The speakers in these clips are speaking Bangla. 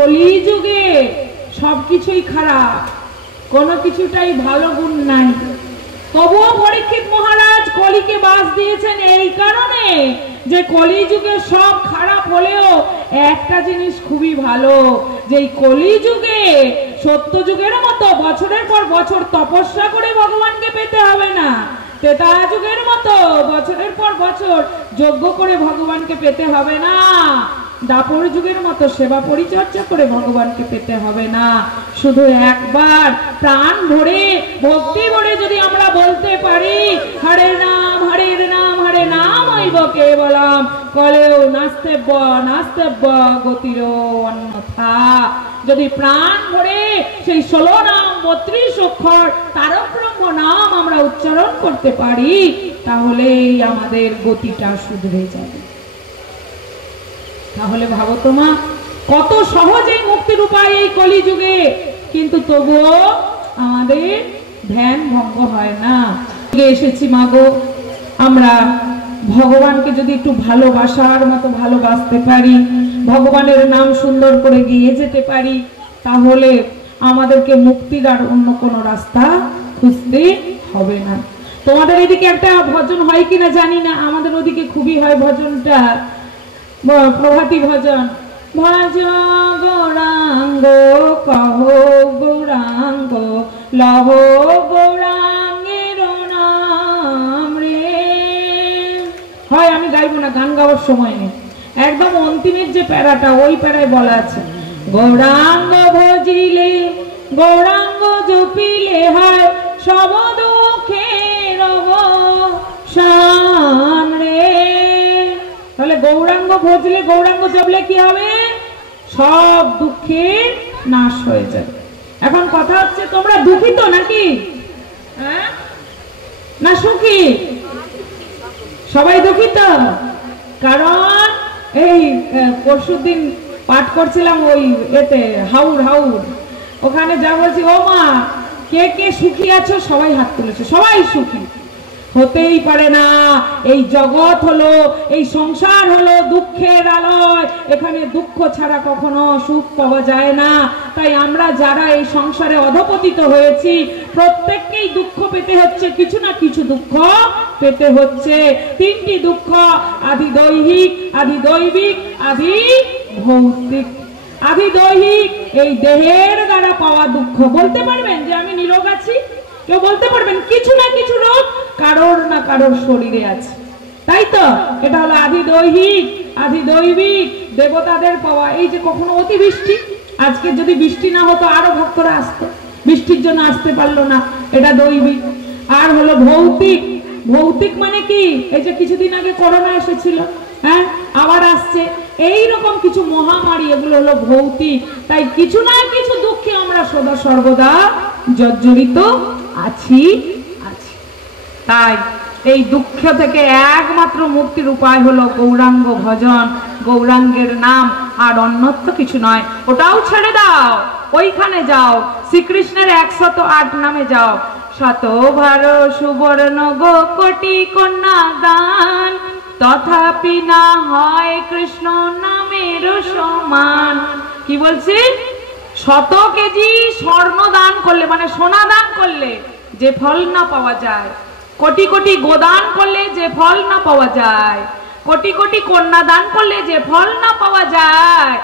কলিযুগে সবকিছুই খারাপ, কোনো কিছুটাই ভালো গুণ নাই। তবুও পরীক্ষিত মহারাজ কলিকে বাস দিয়েছেন এই কারণে যে কলিযুগে সব খারাপ হলেও একটা জিনিস খুবই ভালো, যে এই কলিযুগে সত্য যুগের মতো বছরের পর বছর তপস্যা করে ভগবানকে পেতে হবে না, ত্রেতা যুগের মতো বছরের পর বছর যজ্ঞ করে ভগবানকে পেতে হবে না, দাপর যুগের মতো সেবা পরিচর্যা করে ভগবানকে পেতে হবে না। শুধু একবার প্রাণ ভরে ভক্তি ভরে যদি আমরা বলতে পারি হরে নাম হরের নাম হরে নাম হইব কেবলম কলেও নাস্তেব্য নাস্তেব্য গতির অন্যথা, যদি প্রাণ ভরে সেই 16 নাম 32 অক্ষর তারক ব্রহ্ম নাম আমরা উচ্চারণ করতে পারি, তাহলেই আমাদের গতিটা শুধরে যাবে। তাহলে ভাবো তোমা কত সহজেই মুক্তির উপায় এই কলিযুগে, কিন্তু তবুও আমাদের ধ্যান ভঙ্গ হয় না। এসেছি মাগো, আমরা ভগবানকে যদি একটু ভালোবাসার মতো ভালোবাসতে পারি, ভগবানের নাম সুন্দর করে গিয়ে যেতে পারি, তাহলে আমাদেরকে মুক্তির আর অন্য কোনো রাস্তা খুঁজতে হবে না। তোমাদের এদিকে একটা ভজন হয় কিনা জানি না, আমাদের ওদিকে খুবই হয় ভজনটা, প্রভাতী ভজন। ভজ গৌরাঙ্গ কহ গৌরাঙ্গ লহ গৌরাঙ্গের নাম রে। হয় আমি গাইবো না, গান গাওয়ার সময় নেই, একদম অন্তিমের যে প্যারাটা ওই প্যারায় বলা আছে গৌরাঙ্গ ভজিলে গৌরাঙ্গ জপিলে হয় সব দুঃখের অবসান রে। তাহলে গৌরাঙ্গ ভজলে গৌরাঙ্গ জপলে কি হবে? সব দুঃখের নাশ হয়ে যাবে। এখন কথা হচ্ছে তোমরা দুঃখিত নাকি না সুখী? সবাই দুঃখিত, কারণ এই পরশুদিন পাঠ করছিলাম ওই এতে হাউর ওখানে যা বলছি, ও মা কে কে সুখী আছো? সবাই হাত তুলেছে, সবাই সুখী। হতেই পারে না, এই জগৎ হলো, এই সংসার হলো দুঃখের আলয়, এখানে দুঃখ ছাড়া কখনো সুখ পাওয়া যায় না। তাই আমরা যারা এই সংসারে অধপতিত হয়েছি প্রত্যেককেই দুঃখ পেতে হচ্ছে, কিছু না কিছু দুঃখ পেতে হচ্ছে। 3টি দুঃখ, আদি দৈহিক, আদি দৈবিক, আদি ভৌতিক। আদি দৈহিক এই দেহের দ্বারা পাওয়া দুঃখ। বলতে পারবেন যে আমি নিরোগ আছি? কেউ বলতে পারবেন? কিছু না কিছু রোগ কারোর না কারোর শরীরে আছে, তাই তো? এটা হলো আদি দৈহিক। আদি দৈবিক দেবতাদের পাওয়া, এই যে কখনো অতিবৃষ্টি, আজকে যদি বৃষ্টি না হতো আরো ভক্তরা আসতো, বৃষ্টির জন্য আসতে পারলো না, এটা দৈবিক। আর হলো ভৌতিক। ভৌতিক মানে কি? এই যে কিছুদিন আগে করোনা এসেছিল, হ্যাঁ, আবার আসছে, এই রকম কিছু মহামারী, এগুলো হলো ভৌতিক। তাই কিছু না কিছু দুঃখে আমরা সদা সর্বদা জর্জরিত আছি। তাই এই দুঃখ থেকে একমাত্র মুক্তির উপায় হলো গৌরাঙ্গ ভজন, গৌরাঙ্গের নাম, আর অন্যত্র কিছু নয়। ওটাও ছেড়ে দাও, ওইখানে যাও, শ্রীকৃষ্ণের 108 নামে যাও। শত ভার সুবর্ণ গো কোটি কন্যা দান, তথাপি না হয় কৃষ্ণ নামের সমান। কি বলছি? 100 কেজি স্বর্ণ দান করলে, মানে সোনা দান করলে যে ফল না পাওয়া যায়, কোটি কোটি গোদান করলে যে ফল না পাওয়া যায়, কোটি কোটি কন্যা দান করলে যে ফল না পাওয়া যায়,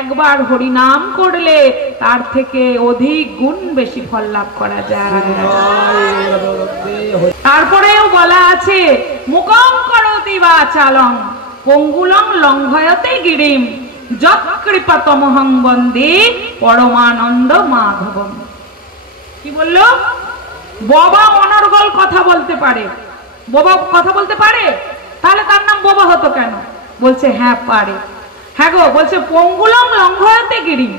একবার হরি নাম করলে তার থেকে অধিক গুণ বেশি ফল লাভ করা যায়। তারপরেও বলা আছে মুখং করোতি বাচালং পঙ্গুলং লঙ্ঘয়তে গিরিম যৎ কৃপাতমহং বন্দে পরমানন্দ মাধবম। কি বললো? বাবা অনর্গল কথা বলতে পারে। বাবা কথা বলতে পারে, তাহলে তার নাম বাবা হতো কেন? বলছে হ্যাঁ পারে। হ্যাঁ গো, বলছে পঙ্গুলং লঙ্ঘয়তে গিরিম,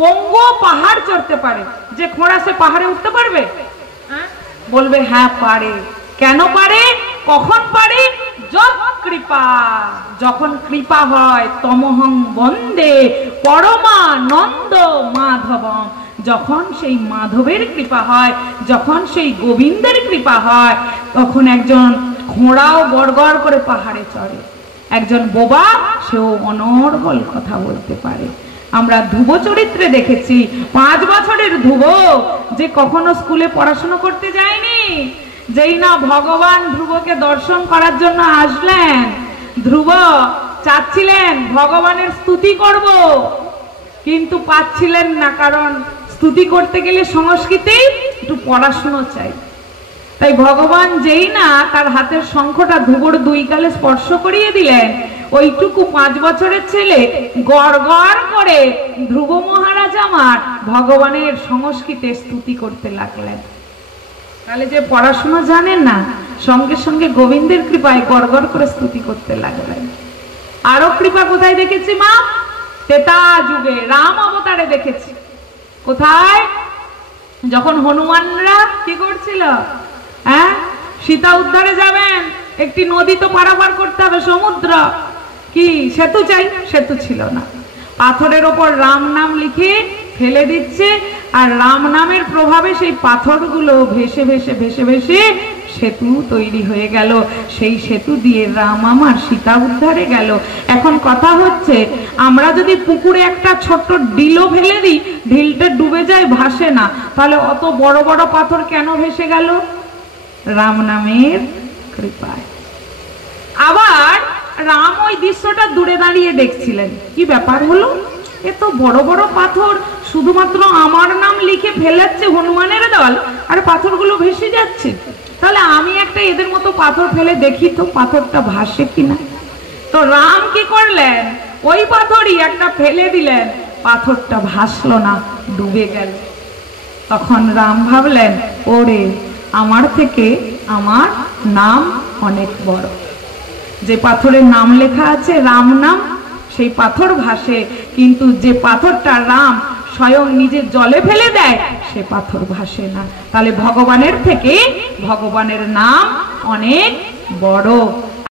পঙ্গু পাহাড় চড়তে পারে, যে খোঁড়া সে পাহাড়ে উঠতে পারবে? বলবে হ্যাঁ পারে। কেন পারে? কখন পারে? যৎ কৃপা, যখন কৃপা হয়, তমহং বন্দে পরমানন্দ মাধবম, যখন সেই মাধবের কৃপা হয়, যখন সেই গোবিন্দের কৃপা হয়, তখন একজন ঘোড়াও গড়গড় করে পাহাড়ে চড়ে, একজন বোবা সেও অনর্গল কথা বলতে পারে। আমরা ধ্রুব চরিত্রে দেখেছি 5 বছরের ধ্রুব যে কখনো স্কুলে পড়াশোনা করতে যায়নি, যেই না ভগবান ধ্রুবকে দর্শন করার জন্য আসলেন, ধ্রুব চাচ্ছিলেন ভগবানের স্তুতি করব, কিন্তু পাচ্ছিলেন না, কারণ স্তুতি করতে গেলে সংস্কৃতে একটু পড়াশুনো চাই। তাই ভগবান যেই না তার হাতের শঙ্খটা ধ্রুবর 2 গালে স্পর্শ করিয়ে দিলেন, ওইটুকু 5 বছরের ছেলে গড় গড় করে ধ্রুব মহারাজ আমার ভগবানের সংস্কৃতে স্তুতি করতে লাগলেন। তাহলে যে পড়াশোনা জানেন না, সঙ্গে সঙ্গে গোবিন্দের কৃপায় গড় গড় করে স্তুতি করতে লাগলেন। আরো কৃপা কোথায় দেখেছি মা? ত্রেতা যুগে রাম অবতারে দেখেছি। কোথায়? যখন হনুমানরা কি করছিল, হ্যাঁ, সীতা উদ্ধারে যাবেন, একটি নদী তো পারাপার করতে হবে, সমুদ্র, কি সেতু চাই, সেতু ছিল না, পাথরের ওপর রাম নাম লিখে ফেলে দিচ্ছে, আর রাম নামের প্রভাবে সেই পাথরগুলো ভেসে ভেসে ভেসে ভেসে সেতু তৈরি হয়ে গেল। সেই সেতু দিয়ে রাম আমার সীতা উদ্ধারে গেল। এখন কথা হচ্ছে, আমরা যদি পুকুরে একটা ছোট্ট ডিলও ফেলে দিই, ঢিলটা ডুবে যায়, ভাসে না, তাহলে অত বড় বড় পাথর কেন ভেসে গেল? রাম নামের কৃপায়। আবার রাম ওই দৃশ্যটা দূরে দাঁড়িয়ে দেখছিলেন, কি ব্যাপার হলো, এত বড় বড় পাথর শুধুমাত্র আমার নাম লিখে ফেলাচ্ছে হনুমানের দল, আর পাথরগুলো ভেসে যাচ্ছে, তাহলে আমি একটা এদের মতো পাথর ফেলে দেখি তো পাথরটা ভাসে কিনা। তো রাম কি করলেন, ওই পাথরই একটা ফেলে দিলেন, পাথরটা ভাসলো না, ডুবে গেল। তখন রাম ভাবলেন, ওরে, আমার থেকে আমার নাম অনেক বড়। যে পাথরের নাম লেখা আছে রাম নাম, সেই পাথর ভাসে, কিন্তু যে পাথরটা রাম স্বয়ং নিজে জলে ফেলে দেয়, সে পাথর ভাসে না। তাহলে ভগবানের থেকে ভগবানের নাম অনেক বড়।